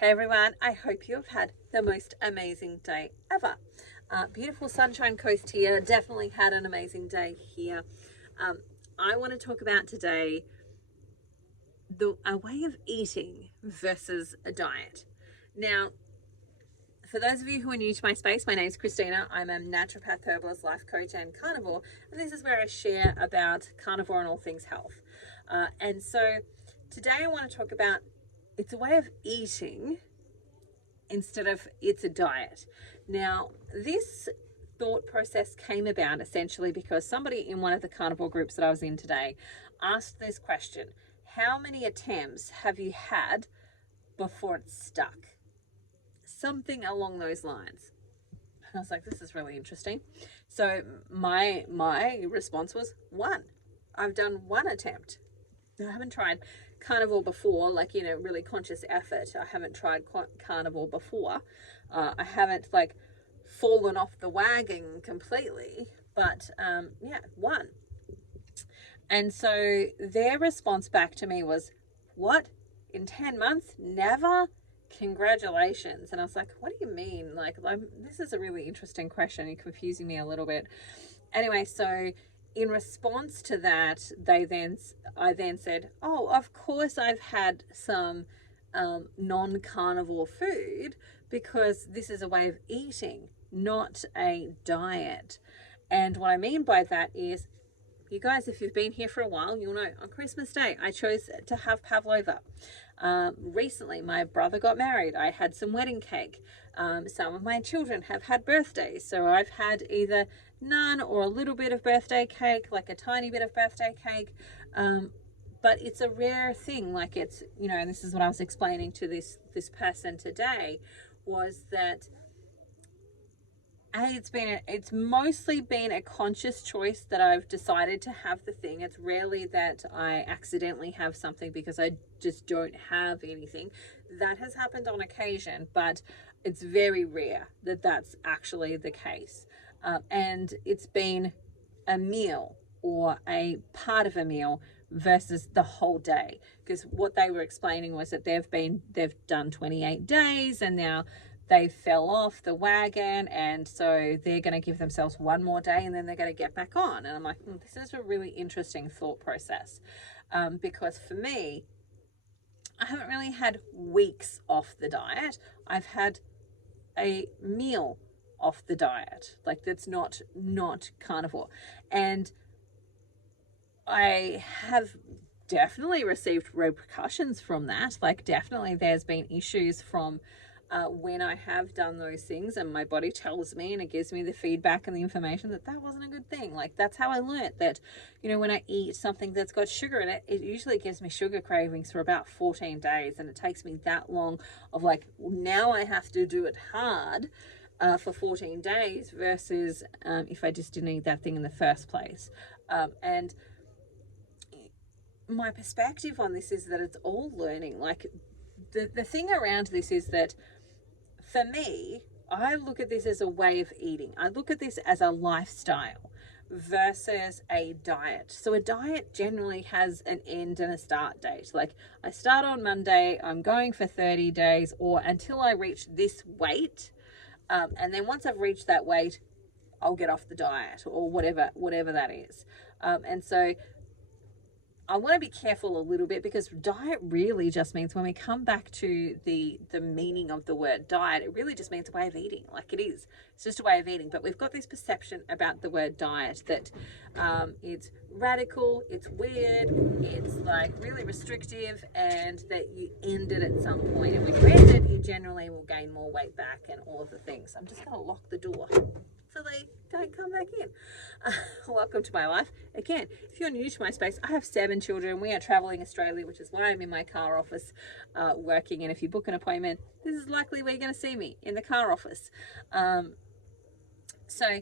Hey everyone, I hope you've had the most amazing day ever. Beautiful Sunshine Coast here. Definitely had an amazing day here. I want to talk about today a way of eating versus a diet. Now, for those of you who are new to my space, my name is Christina. I'm a naturopath, herbalist, life coach, and carnivore. And this is where I share about carnivore and all things health. And so today I want to talk about it's a way of eating instead of it's a diet. Now, this thought process came about essentially because somebody in one of the carnivore groups that I was in today asked this question: how many attempts have you had before it stuck? Something along those lines. And I was like, this is really interesting. So my response was one. I've done one attempt. I haven't tried carnivore before, like, really conscious effort. I haven't tried carnivore before. I haven't fallen off the wagon completely, but one. And so their response back to me was, what? In 10 months? Never? Congratulations. And I was like, what do you mean? This is a really interesting question. You're confusing me a little bit. Anyway, so in response to that, I then said, oh, of course I've had some non-carnivore food, because this is a way of eating, not a diet. And what I mean by that is, you guys, if you've been here for a while, you'll know on Christmas Day, I chose to have pavlova. Recently, my brother got married. I had some wedding cake. Some of my children have had birthdays. So I've had either none or a little bit of birthday cake, like a tiny bit of birthday cake. But it's a rare thing. It's, and this is what I was explaining to this person today, was that it's mostly been a conscious choice that I've decided to have the thing. It's rarely that I accidentally have something because I just don't have anything. That has happened on occasion, but it's very rare that that's actually the case. And it's been a meal or a part of a meal versus the whole day. Because what they were explaining was that they've done 28 days and now they fell off the wagon, and so they're going to give themselves one more day and then they're going to get back on. And I'm like, this is a really interesting thought process, because for me, I haven't really had weeks off the diet. I've had a meal off the diet, that's not carnivore. And I have definitely received repercussions from that. Definitely there's been issues from when I have done those things, and my body tells me and it gives me the feedback and the information that wasn't a good thing. That's how I learned that, when I eat something that's got sugar in it, it usually gives me sugar cravings for about 14 days. And it takes me that long of now I have to do it hard for 14 days versus if I just didn't eat that thing in the first place. And my perspective on this is that it's all learning. The thing around this is that, for me, I look at this as a way of eating. I look at this as a lifestyle versus a diet. So a diet generally has an end and a start date. I start on Monday, I'm going for 30 days or until I reach this weight. And then once I've reached that weight, I'll get off the diet or whatever that is. And so I want to be careful a little bit, because diet really just means, when we come back to the meaning of the word diet, it really just means a way of eating. It is. It's just a way of eating. But we've got this perception about the word diet that it's radical, it's weird, it's really restrictive, and that you end it at some point. And when you end it, you generally will gain more weight back and all of the things. I'm just going to lock the door so they don't come back in. Welcome to my life. Again, if you're new to my space, I have 7 children. We are traveling Australia, which is why I'm in my car office working. And if you book an appointment, this is likely where you're going to see me, in the car office. So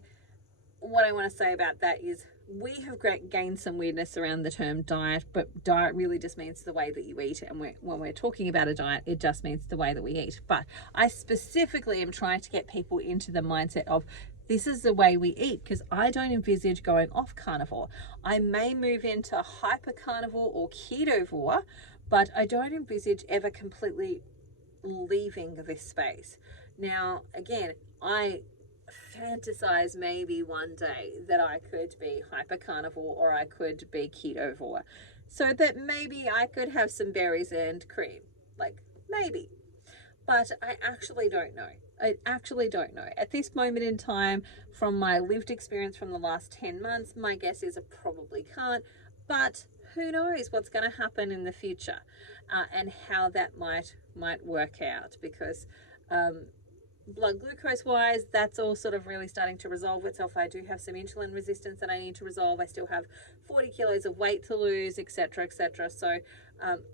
what I want to say about that is, we have gained some weirdness around the term diet, but diet really just means the way that you eat. And when we're talking about a diet, it just means the way that we eat. But I specifically am trying to get people into the mindset of, this is the way we eat, because I don't envisage going off carnivore. I may move into hyper carnivore or ketovore, but I don't envisage ever completely leaving this space. Now, again, I fantasize maybe one day that I could be hyper carnivore or I could be ketovore, so that maybe I could have some berries and cream. Like, maybe. But I actually don't know. I actually don't know. At this moment in time, from my lived experience from the last 10 months, my guess is I probably can't. But who knows what's going to happen in the future, and how that might work out, because blood glucose wise, that's all sort of really starting to resolve itself. I do have some insulin resistance that I need to resolve. I still have 40 kilos of weight to lose, etc., etc. So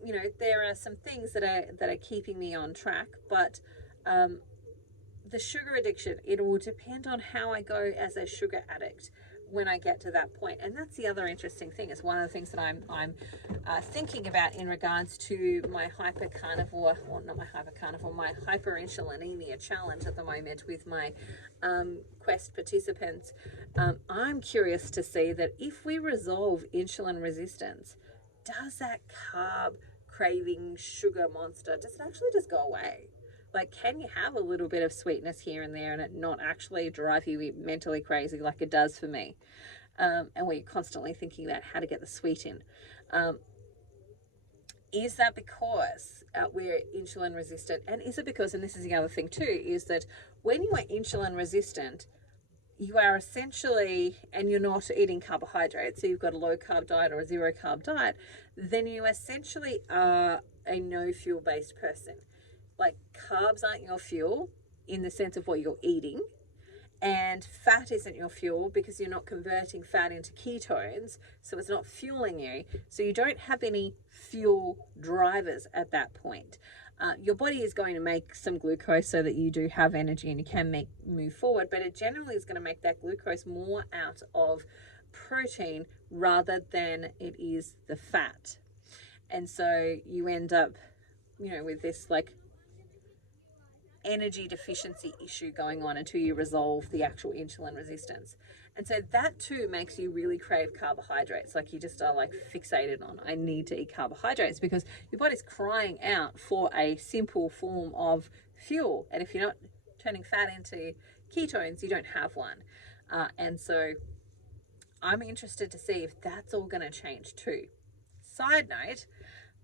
you know, there are some things that are keeping me on track, but the sugar addiction, it will depend on how I go as a sugar addict when I get to that point. And that's the other interesting thing. Is one of the things that I'm thinking about in regards to my hypercarnivore, or not my hypercarnivore, my hyperinsulinemia challenge at the moment with my Quest participants. I'm curious to see that if we resolve insulin resistance, does that carb craving sugar monster, does it actually just go away? Like, can you have a little bit of sweetness here and there and it not actually drive you mentally crazy like it does for me? And where you're constantly thinking about how to get the sweet in. Is that because we're insulin resistant? And is it because, and this is the other thing too, is that when you are insulin resistant, you are essentially, and you're not eating carbohydrates, so you've got a low carb diet or a zero carb diet, then you essentially are a no fuel based person. Like, carbs aren't your fuel in the sense of what you're eating, and fat isn't your fuel because you're not converting fat into ketones, so it's not fueling you. So you don't have any fuel drivers at that point. Your body is going to make some glucose so that you do have energy and you can move forward, but it generally is going to make that glucose more out of protein rather than it is the fat. And so you end up, you know, with this like energy deficiency issue going on until you resolve the actual insulin resistance. And so that too makes you really crave carbohydrates. Like, you just are like fixated on, I need to eat carbohydrates, because your body's crying out for a simple form of fuel. And if you're not turning fat into ketones, you don't have one. And so I'm interested to see if that's all going to change too. Side note,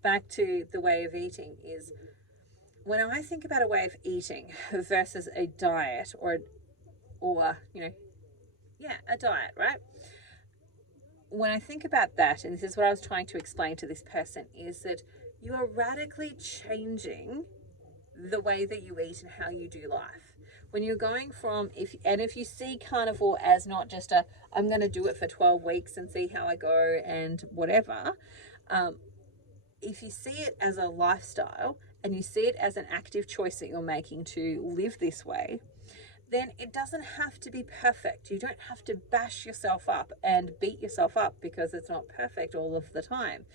back to the way of eating, is when I think about a way of eating versus a diet, or you know, a diet, right? When I think about that, and this is what I was trying to explain to this person, is that you are radically changing the way that you eat and how you do life. When you're going from, if you see carnivore as not just I'm going to do it for 12 weeks and see how I go and whatever, if you see it as a lifestyle and you see it as an active choice that you're making to live this way, then it doesn't have to be perfect. You don't have to bash yourself up and beat yourself up because it's not perfect all of the time.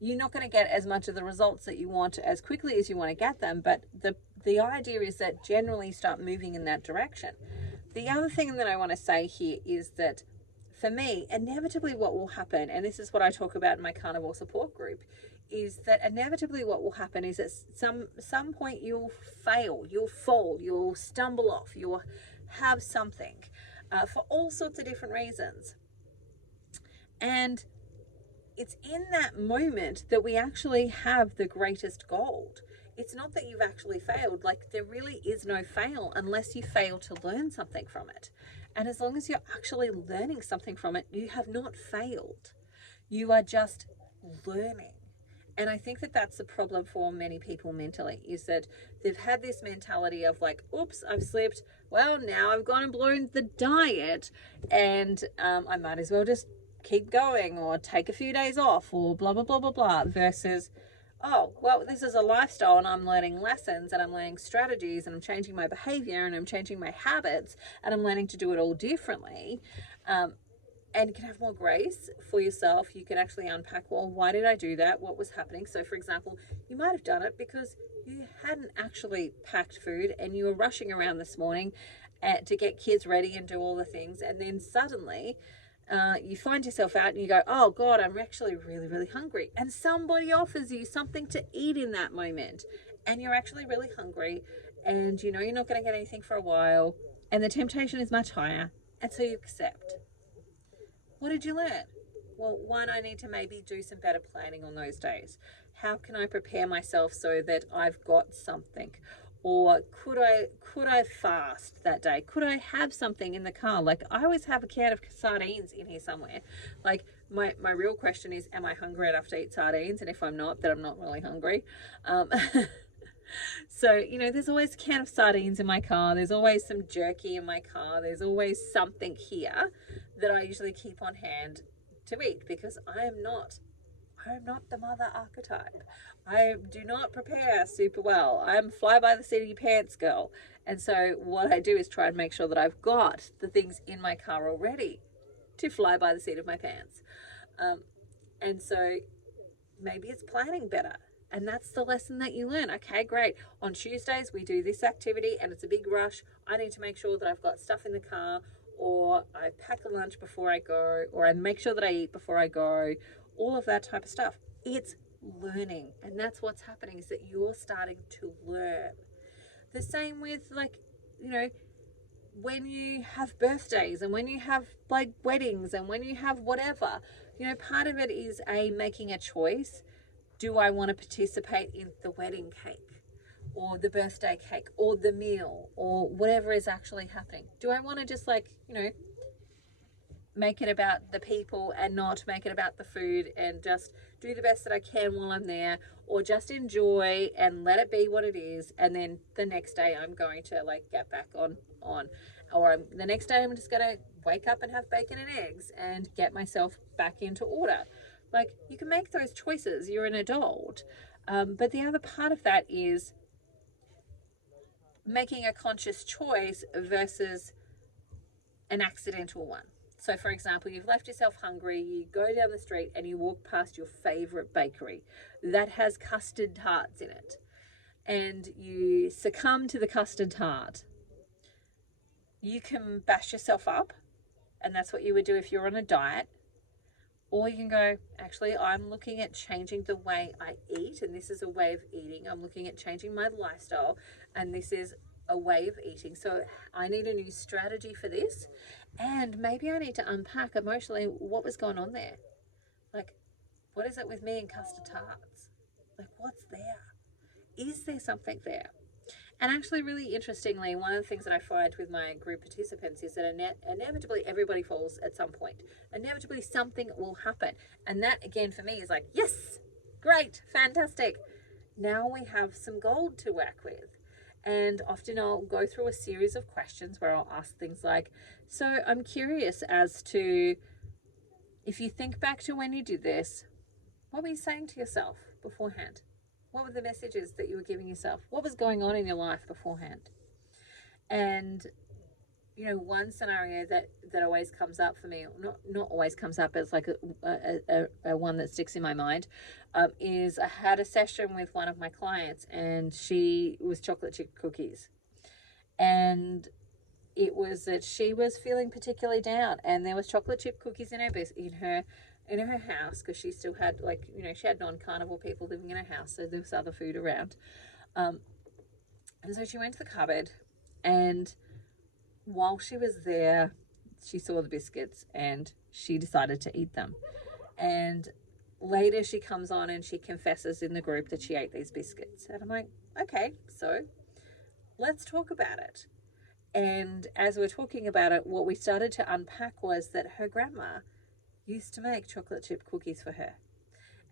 You're not going to get as much of the results that you want as quickly as you want to get them, but the idea is that generally start moving in that direction. The other thing that I want to say here is that for me, inevitably what will happen, and this is what I talk about in my carnivore support group, is that inevitably what will happen is at some point you'll fail, you'll fall, you'll stumble off, you'll have something for all sorts of different reasons. And it's in that moment that we actually have the greatest gold. It's not that you've actually failed. Like, there really is no fail unless you fail to learn something from it. And as long as you're actually learning something from it, you have not failed. You are just learning. And I think that that's the problem for many people mentally, is that they've had this mentality of like, oops, I've slipped. Well, now I've gone and blown the diet, and I might as well just keep going or take a few days off or blah, blah, blah, blah, blah, versus, oh, well, this is a lifestyle and I'm learning lessons and I'm learning strategies and I'm changing my behavior and I'm changing my habits and I'm learning to do it all differently. And you can have more grace for yourself. You can actually unpack, well, why did I do that? What was happening? So, for example, you might have done it because you hadn't actually packed food and you were rushing around this morning to get kids ready and do all the things. And then suddenly you find yourself out and you go, oh God, I'm actually really, really hungry. And somebody offers you something to eat in that moment. and you're actually really hungry and you know you're not going to get anything for a while and the temptation is much higher, and so you accept. What did you learn? Well, one, I need to maybe do some better planning on those days. How can I prepare myself so that I've got something? Or could I fast that day? Could I have something in the car? Like, I always have a can of sardines in here somewhere. Like, my real question is, am I hungry enough to eat sardines? And if I'm not, then I'm not really hungry. So, you know, there's always a can of sardines in my car. There's always some jerky in my car. There's always something here that I usually keep on hand to eat, because I am not the mother archetype. I do not prepare super well. I'm fly by the seat of your pants girl. And so what I do is try and make sure that I've got the things in my car already to fly by the seat of my pants. And so maybe it's planning better. And that's the lesson that you learn. Okay, great. On Tuesdays, we do this activity and it's a big rush. I need to make sure that I've got stuff in the car, or I pack a lunch before I go, or I make sure that I eat before I go, all of that type of stuff. It's learning. And that's what's happening, is that you're starting to learn. The same with, like, you know, when you have birthdays and when you have like weddings and when you have whatever, you know, part of it is making a choice. Do I want to participate in the wedding cake or the birthday cake or the meal or whatever is actually happening? Do I want to just, like, you know, make it about the people and not make it about the food and just do the best that I can while I'm there, or just enjoy and let it be what it is, and then the next day I'm going to, like, get back on or the next day I'm just going to wake up and have bacon and eggs and get myself back into order. Like, you can make those choices. You're an adult. But the other part of that is making a conscious choice versus an accidental one. So, for example, you've left yourself hungry, you go down the street and you walk past your favorite bakery that has custard tarts in it, and you succumb to the custard tart. You can bash yourself up, and that's what you would do if you're on a diet. Or you can go, actually, I'm looking at changing the way I eat, and this is a way of eating. I'm looking at changing my lifestyle, and this is a way of eating. So I need a new strategy for this, and maybe I need to unpack emotionally what was going on there. Like, what is it with me and custard tarts? Like, what's there? Is there something there? And actually, really interestingly, one of the things that I find with my group participants is that inevitably everybody falls at some point. Inevitably something will happen. And that, again, for me is like, yes, great, fantastic. Now we have some gold to work with. And often I'll go through a series of questions where I'll ask things like, so I'm curious as to, if you think back to when you did this, what were you saying to yourself beforehand? What were the messages that you were giving yourself? What was going on in your life beforehand? And, you know, one scenario that always comes up for me, not always comes up, as like a one that sticks in my mind, is I had a session with one of my clients, and she was chocolate chip cookies. And it was that she was feeling particularly down, and there was chocolate chip cookies in her house, because she still had, like, you know, she had non-carnivore people living in her house, so there was other food around. And so she went to the cupboard, and while she was there, she saw the biscuits and she decided to eat them. And later she comes on and she confesses in the group that she ate these biscuits. And I'm like, okay, so let's talk about it. And as we're talking about it, what we started to unpack was that her grandma used to make chocolate chip cookies for her.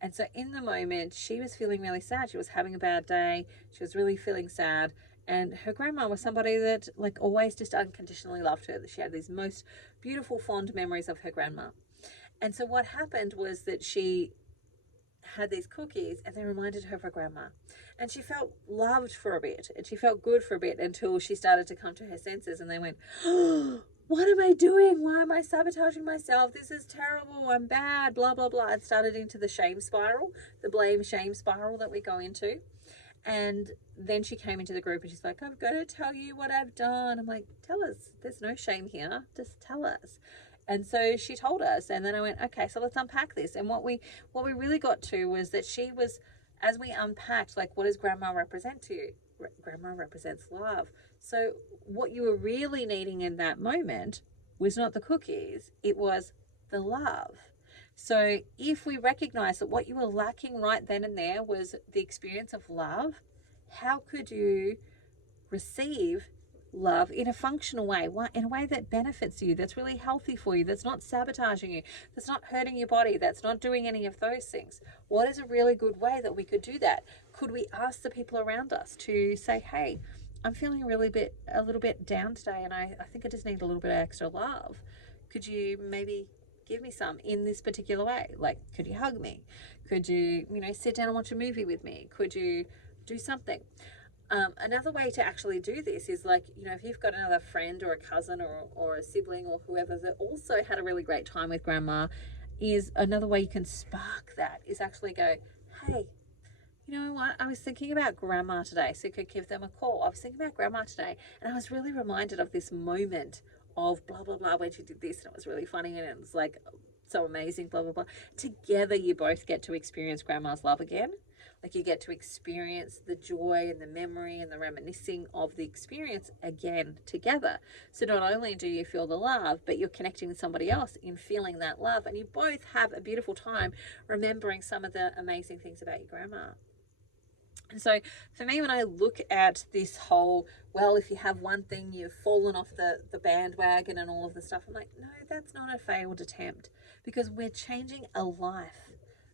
And so in the moment, she was feeling really sad. She was having a bad day. She was really feeling sad. And her grandma was somebody that, like, always just unconditionally loved her. That she had these most beautiful, fond memories of her grandma. And so what happened was that she had these cookies and they reminded her of her grandma. And she felt loved for a bit, and she felt good for a bit, until she started to come to her senses, and they went, oh, what am I doing? Why am I sabotaging myself? This is terrible. I'm bad, blah, blah, blah. And started into the shame spiral, the blame shame spiral that we go into. And then she came into the group and she's like, I've got to tell you what I've done. I'm like, tell us. There's no shame here. Just tell us. And so she told us, and then I went, okay, so let's unpack this. And what we really got to was that she was as we unpacked, like, what does grandma represent to you? Grandma represents love. So what you were really needing in that moment was not the cookies, it was the love. So if we recognize that what you were lacking right then and there was the experience of love, how could you receive love in a functional way, in a way that benefits you, that's really healthy for you, that's not sabotaging you, that's not hurting your body, that's not doing any of those things? What is a really good way that we could do that? Could we ask the people around us to say, hey, I'm feeling a little bit down today, and I think I just need a little bit of extra love. Could you maybe give me some in this particular way? Like, could you hug me? Could you, sit down and watch a movie with me? Could you do something? Another way to actually do this is, like, if you've got another friend or a cousin or a sibling or whoever that also had a really great time with grandma, is another way you can spark that is actually go, hey, you know what? I was thinking about grandma today, so you could give them a call. I was thinking about grandma today, and I was really reminded of this moment of blah, blah, blah, when she did this, and it was really funny, and it was like so amazing, blah, blah, blah. Together, you both get to experience grandma's love again. Like, you get to experience the joy and the memory and the reminiscing of the experience again together. So not only do you feel the love, but you're connecting with somebody else in feeling that love, and you both have a beautiful time remembering some of the amazing things about your grandma. And so for me, when I look at this whole, well, if you have one thing, you've fallen off the bandwagon and all of the stuff, I'm like, no, that's not a failed attempt, because we're changing a life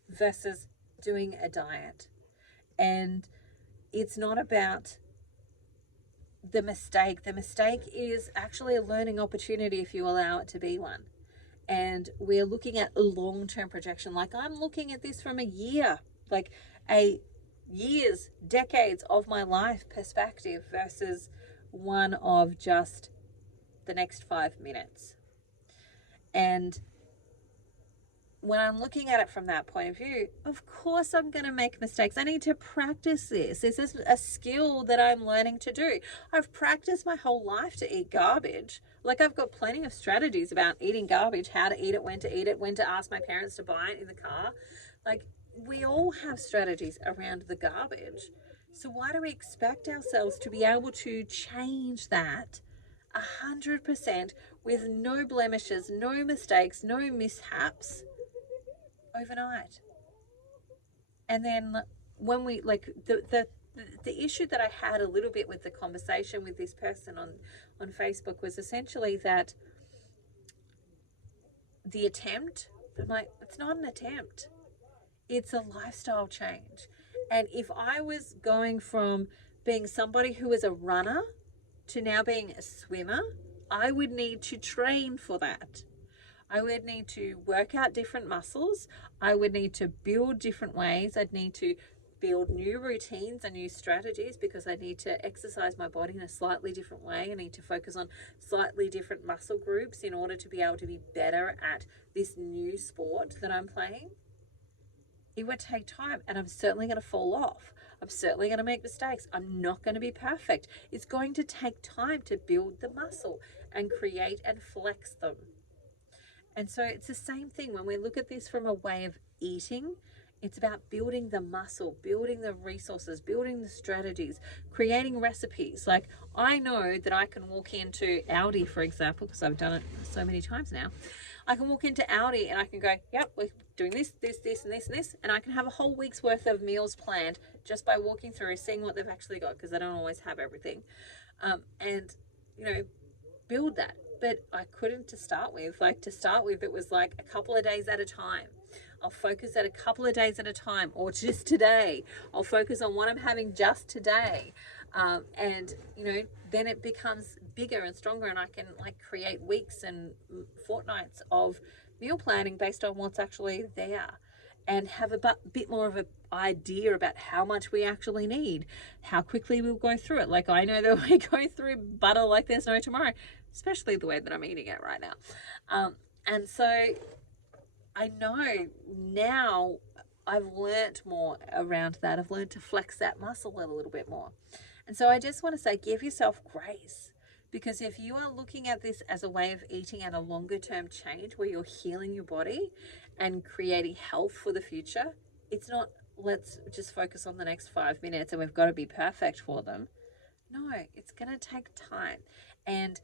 versus doing a diet. And it's not about the mistake. The mistake is actually a learning opportunity if you allow it to be one. And we're looking at a long-term projection. Like, I'm looking at this from a year, like a years, decades of my life perspective versus one of just the next 5 minutes. And when I'm looking at it from that point of view, of course I'm going to make mistakes. I need to practice this. This is a skill that I'm learning to do. I've practiced my whole life to eat garbage. Like, I've got plenty of strategies about eating garbage, how to eat it, when to ask my parents to buy it in the car. Like, we all have strategies around the garbage. So why do we expect ourselves to be able to change that 100% with no blemishes, no mistakes, no mishaps overnight? And then when we, like, the issue that I had a little bit with the conversation with this person on Facebook was essentially that the attempt, I'm like, it's not an attempt. It's a lifestyle change. And if I was going from being somebody who was a runner to now being a swimmer, I would need to train for that. I would need to work out different muscles. I would need to build different ways. I'd need to build new routines and new strategies, because I need to exercise my body in a slightly different way. I need to focus on slightly different muscle groups in order to be able to be better at this new sport that I'm playing. It would take time, and I'm certainly going to fall off. I'm certainly going to make mistakes. I'm not going to be perfect. It's going to take time to build the muscle and create and flex them. And so it's the same thing when we look at this from a way of eating. It's about building the muscle, building the resources, building the strategies, creating recipes. Like, I know that I can walk into Aldi, for example, because I've done it so many times now. I can walk into Aldi and I can go, yep, we're doing this, this, this, and this, and this. And I can have a whole week's worth of meals planned just by walking through, seeing what they've actually got, because they don't always have everything. And, build that. But I couldn't to start with. Like, to start with, it was like a couple of days at a time. I'll focus at a couple of days at a time, or just today. I'll focus on what I'm having just today. And, then it becomes bigger and stronger, and I can, like, create weeks and fortnights of meal planning based on what's actually there, and have a bit more of an idea about how much we actually need, how quickly we'll go through it. Like, I know that we go through butter like there's no tomorrow, especially the way that I'm eating it right now. And so I know now I've learnt more around that. I've learned to flex that muscle a little bit more. And so I just want to say, give yourself grace, because if you are looking at this as a way of eating at a longer term change where you're healing your body and creating health for the future, it's not let's just focus on the next 5 minutes and we've got to be perfect for them. No, it's going to take time. And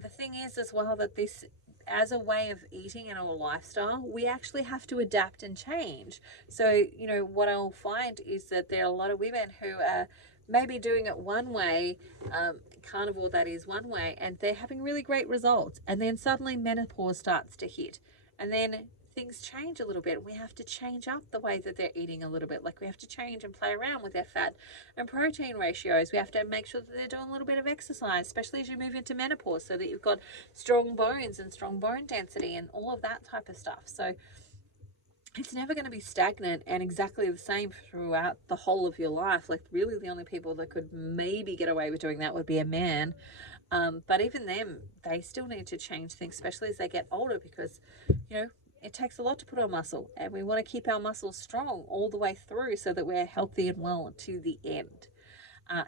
the thing is as well that this, as a way of eating and a lifestyle, we actually have to adapt and change. So, you know, what I'll find is that there are a lot of women who are maybe doing it one way, carnivore that is one way, and they're having really great results. And then suddenly menopause starts to hit. And then things change a little bit. We have to change up the way that they're eating a little bit. Like we have to change and play around with their fat and protein ratios. We have to make sure that they're doing a little bit of exercise, especially as you move into menopause, so that you've got strong bones and strong bone density and all of that type of stuff. So it's never going to be stagnant and exactly the same throughout the whole of your life. Like really the only people that could maybe get away with doing that would be a man. But even them, they still need to change things, especially as they get older, because, you know, it takes a lot to put on muscle, and we want to keep our muscles strong all the way through so that we're healthy and well to the end.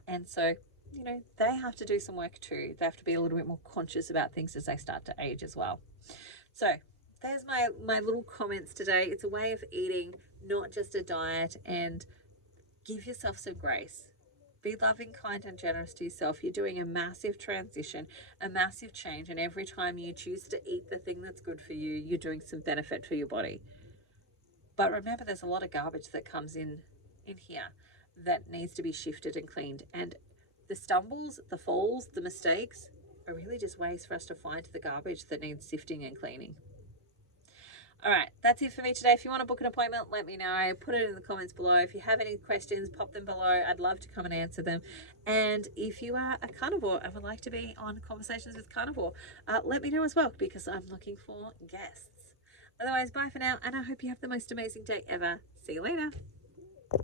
And so, you know, they have to do some work too. They have to be a little bit more conscious about things as they start to age as well. So there's my little comments today. It's a way of eating, not just a diet, and give yourself some grace. Be loving, kind, and generous to yourself. You're doing a massive transition, a massive change, and every time you choose to eat the thing that's good for you, you're doing some benefit for your body. But remember, there's a lot of garbage that comes in here that needs to be shifted and cleaned. And the stumbles, the falls, the mistakes are really just ways for us to find the garbage that needs sifting and cleaning. All right, that's it for me today. If you want to book an appointment, let me know. Put it in the comments below. If you have any questions, pop them below. I'd love to come and answer them. And if you are a carnivore and would like to be on Conversations with Carnivore, let me know as well, because I'm looking for guests. Otherwise, bye for now, and I hope you have the most amazing day ever. See you later.